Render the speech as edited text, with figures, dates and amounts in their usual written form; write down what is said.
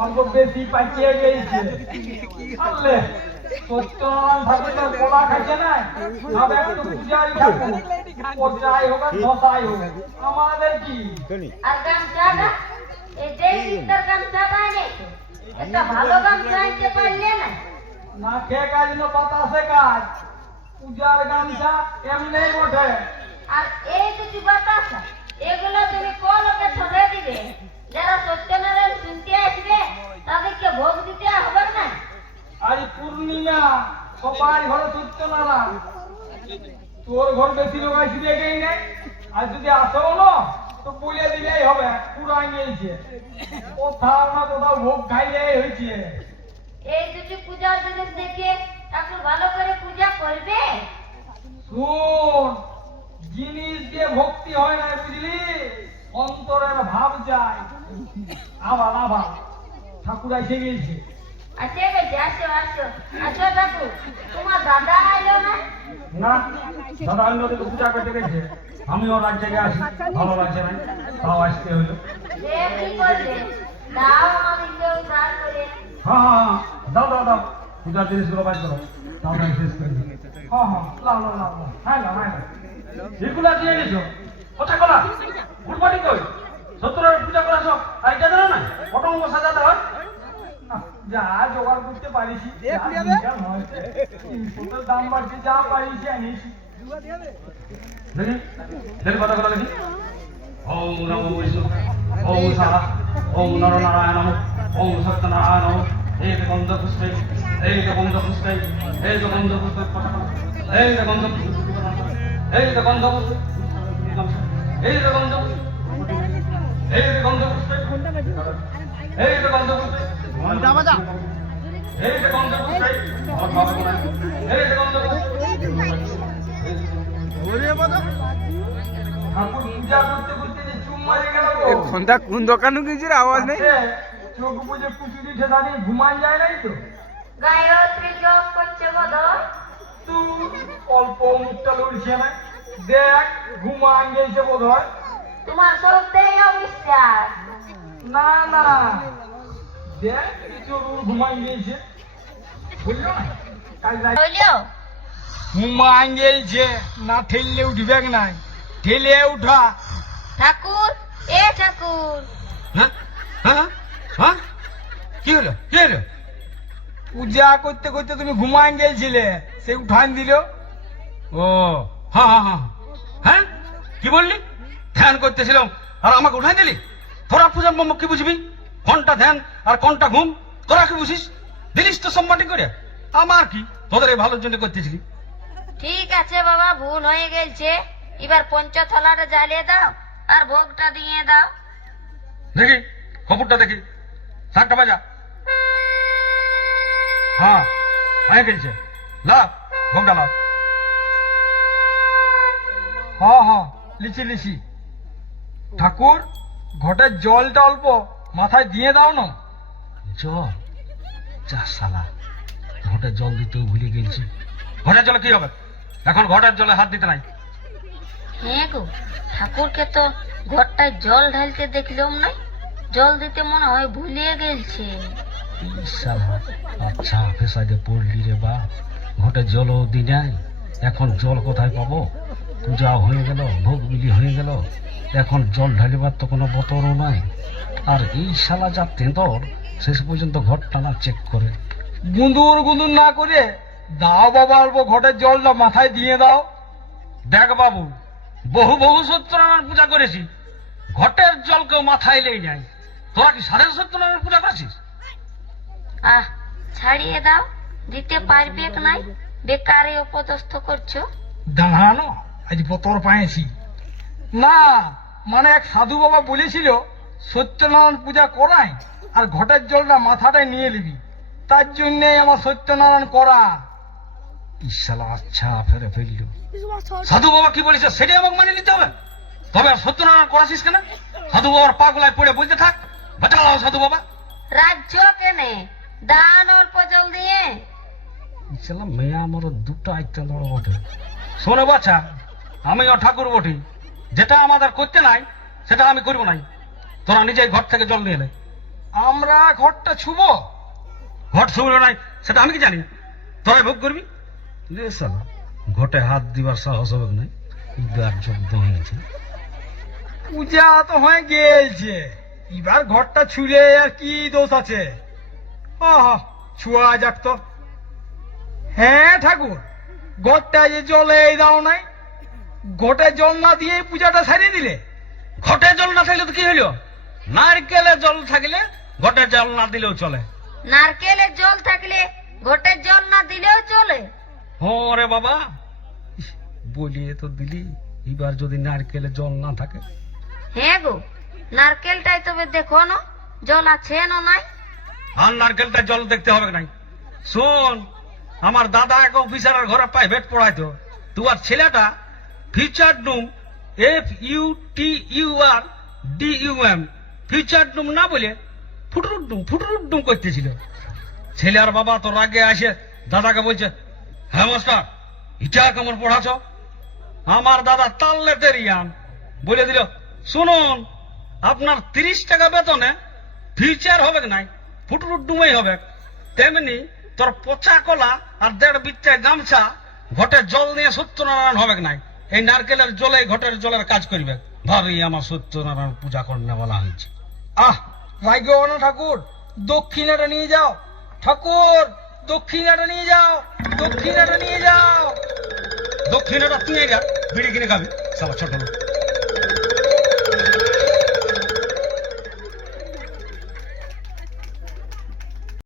অল্প বেশি পাইয়ে গেছে আনলে সত্যনারায়ণ ঠাকুর তো কোলা খাইছে না সব একটু পূজারি ঠাকুর পূজাই হোক আর ধসাই হোক আমাদের কি আর গামছাটা এই যে ইস্তার গামছাটা নেই একটা ভালো গামছা আনতে পারলে না না কে কাজ না বাতাসে কাজ পূজার গামছা এমনি ওঠে আর এই দুটি বাতাসা এগুলো তুমি কোনকে ছড়ে দিবে যারা সত্যনারায়ণ শুনতে আসবে তাদেরকে ভোগ দিতে হবে না আর পূর্ণিমা সবাই ঘরে সত্যনারায়ণ তোর ঘর বেশি লোক আসবে গেই নাই আর যদি আসো না তো বলে দিলেই হবে পুরাই গেছে কোথাও না কোথাও ভোগ খাইলে হয়েছে এই দুটি পূজার জিনিস দেখে ঠাকুর ভালো করে পূজা করবে শোন জিনিস দিয়ে ভক্তি হয় না বুঝলি অন্তরের ভাব যায় আবার আবার ঠাকুর এসে গেছে আসে গেছে আসো আসো আসো ঠাকুর তোমার দাদা এলো না না দাদা অন্য দিকে পূজা করতে গেছে আমিও রাজ্যে আসি ভালো লাগছে না তাও আসতে হইলো সে কি করবে দাও আমাদেরকে উদ্ধার করে হ্যাঁ হ্যাঁ হ্যাঁ দাও দাও দাও পূজার জিনিসগুলো বাইর করো তাও আমি শেষ করে দিই হ্যাঁ হ্যাঁ লাও লাও লাও হ্যাঁ লাও হ্যাঁ এগুলা দিয়ে গেছো কোথায় কলা গুড মর্নিং কই সত্যনারায়ণ পূজা করা সব আর এটা জানো না পটঙ্গ সাজাতে হয় যা জোগাড় করতে পারিস দাম বাড়ছে যা পারিস আনিস দেখি দেখি কথা কথা দেখি ওম নমো বিষ্ণু ওম সাহা ওম নরনারায়ণ নমঃ ওম সত্যনারায়ণ নমঃ এই যে গন্ধ পুষ্পে এই যে গন্ধ পুষ্পে এই যে গন্ধ পুষ্পে এই যে গন্ধ এই যে গন্ধ পুষ্পে এই যে গন্ধ এই যে গন্ধ পুষ্পে এই যে গন্ধ পুষ্পে ঘন্টা বাজা এই যে গন্ধ পুষ্পে এই যে গন্ধ ঠাকুর পূজা করতে করতে যে চুম মারে গেল ঘন্টা কোন দোকানে গেছিস আওয়াজ নেই চোখ বুঝে কুচুরি ঠেলা দিয়ে ঘুমান যায় নাই তো গায়ত্রী জপ করছে বোধহয় তুই অল্প মুখটা লড়ছে না দেখ ঘুমান গেছে বোধ হয় তোমার সত্যিই অবিশ্বাস না না দেখ জরুর ঘুমান গেছে বুঝলো না কাল রাত হইলো ঘুমান গেছে না ঠেললে উঠবে নাই ঠেলে উঠা ঠাকুর এ ঠাকুর হ্যাঁ হ্যাঁ হ্যাঁ কি হলো কি হলো পূজা করতে করতে তুমি ঘুমান গেছিলে সে উঠান দিল ও হ্যাঁ হ্যাঁ হ্যাঁ হ্যাঁ কি বললি ধ্যান করতেছিলাম আর আমাকে উঠাই দিলি তোরা পূজা কি বুঝবি কোনটা ধ্যান আর কোনটা ঘুম তোরা কি বুঝিস দিলিস তো সম্মাটি করে আমার কি তোদের এই ভালোর জন্য করতেছিলি ঠিক আছে বাবা ভুল হয়ে গেছে এবার পঞ্চথলাটা জ্বালিয়ে দাও আর ভোগটা দিয়ে দাও দেখি খবরটা দেখি শাকটা বাজা হ্যাঁ হয়ে গেছে লা ভোগটা লা হ্যাঁ হ্যাঁ লিচি লিচি ঠাকুর ঘটের জলটা অল্প মাথায় দিয়ে দাও না জল যা শালা ঘটের জল দিতেও ভুলে গেছি ঘটের জলে কি হবে এখন ঘটের জলে হাত দিতে নাই হ্যাঁ গো ঠাকুরকে তো ঘরটায় জল ঢালতে দেখলাম না জল দিতে মনে হয় ভুলিয়ে গেছে আচ্ছা ফেসাইতে পড়লি রে বা ঘটের জলও দি নাই এখন জল কোথায় পাবো পূজা হয়ে গেল ভোগ বিলি হয়ে গেল এখন জল ঢালিবার তো কোনো বোতলও নাই আর এই শালা যা তেঁদর শেষ পর্যন্ত ঘর টানা চেক করে গুঁদুর গুঁদুর না করে দাও বাবা অল্প ঘটের জলটা মাথায় দিয়ে দাও দেখ বাবু বহু বহু সত্যনারায়ণ পূজা করেছি ঘটের জল কেউ মাথায় লেই নাই তোরা কি সাড়ে সত্যনারায়ণ পূজা করেছিস আহ ছাড়িয়ে দাও দিতে পারবে নাই বেকারে অপদস্থ করছো দাঁড়ানো আজ বোতর পাইছি না মানে এক সাধু বাবা বলেছিল সত্যনারায়ণ পূজা করাই আর ঘটের জলটা মাথাটায় নিয়ে নিবি তার জন্যে আমার সত্যনারায়ণ করা ইশালা আচ্ছা ফেরে ফেললো সাধু বাবা কি বলেছে সেটাই আমাকে মানে নিতে হবে তবে আর সত্যনারায়ণ করাছিস কেন সাধু বাবার পাগলায় পড়ে বলতে থাক বাঁচাও সাধু বাবা রাজ্য কেনে দান অল্প জল দিয়ে ইশালা মেয়ে আমার দুটো আইতে লড় বটে শোনো বাচ্চা আমিও ঠাকুর বটি যেটা আমাদের করতে নাই সেটা আমি করবো নাই তোরা নিজেই ঘর থেকে জল নিয়ে নে আমরা ঘরটা ছুবো? ঘট শুভল নাই সেটা আমি কি জানি? তোরাই ভোগ করবি। রে শালা, ঘটে হাত দিবার সাহস হবে নাই, ইদার জব্দ হয়েছে। পূজা তো হয়ে গেছে, এবার ঘরটা ছুলে আর কি দোষ আছে? আহা, ছুয়া যাক তো। হ্যাঁ ঠাকুর, ঘরটা যে জলে দাও নাই, ঘটে জল না দিয়ে পূজাটা সারিয়ে দিলে। ঘটে জল না থাকলে তো কি হইল? নারকেলে জল থাকলে ঘটে জল না দিলেও চলে। নারকেলের জল থাকলে ঘটের জল না দিলেও চলে। হ্যাঁ রে বাবা, ইস, বলিয়ে তো দিলি, এবার যদি নারকেলে জল না থাকে। হ্যাঁ গো, নারকেলটাই তবে দেখো না জল আছে না নাই। আর নারকেলটা জল দেখতে হবে নাই। শোন, আমার দাদা এক অফিসারের ঘরে প্রাইভেট পড়াইতো। তুই আর ছেলেটা ফিউচার ডুম, FUTURDUM, ফিউচার ডুম না বলে ফুটরুট ডুম করতেছিল। ছেলে আর বাবা তো রাগে আসে দাদাকে বলছে, হ্যাঁ মাস্টার, এটা কেমন পড়াছ? আমার দাদা তাল্লে তেরিয়ান বলে দিল, শুনুন, আপনার 30 টাকা বেতনে ফিউচার হবে নাই, ফুটরুট ডুমেই হবে। তেমনি তোর পচা কলা আর 1.5 বিত্তে গামছা ঘটে জল নিয়ে সত্যনারায়ণ হবে নাই। এই নারকেলের জলে ঘটের জলের কাজ করবে। ভাবি আমার সত্যনারায়ণ পূজা করতে বলা হয়েছে। আহ, রাগো না ঠাকুর, দক্ষিণাটা নিয়ে যাও। ঠাকুর, দক্ষিণাটা নিয়ে যাও, দক্ষিণাটা নিয়ে যাও। দক্ষিণেটা তুই বিড়ি কিনে খাবি, সব ছোট লোক।